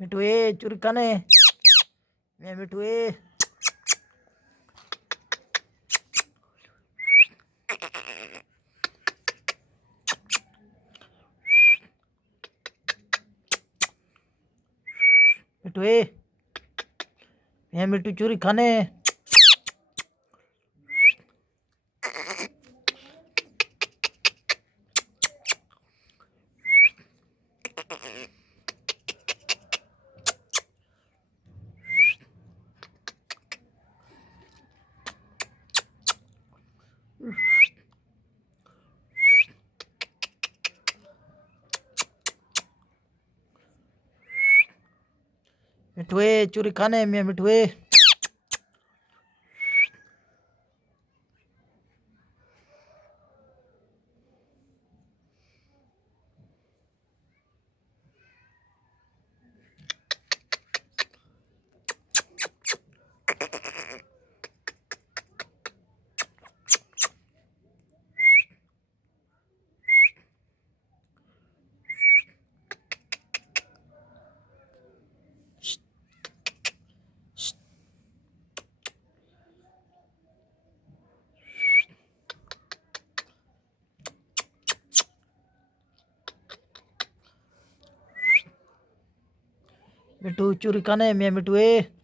मिठू ए चोरी खाने मैं मिठू ए मिठू ए मैं मिठू चोरी खाने मिठू ए चोरी खाने मैं मिठू ए मिठू चोरी खाने मैं मिठू ए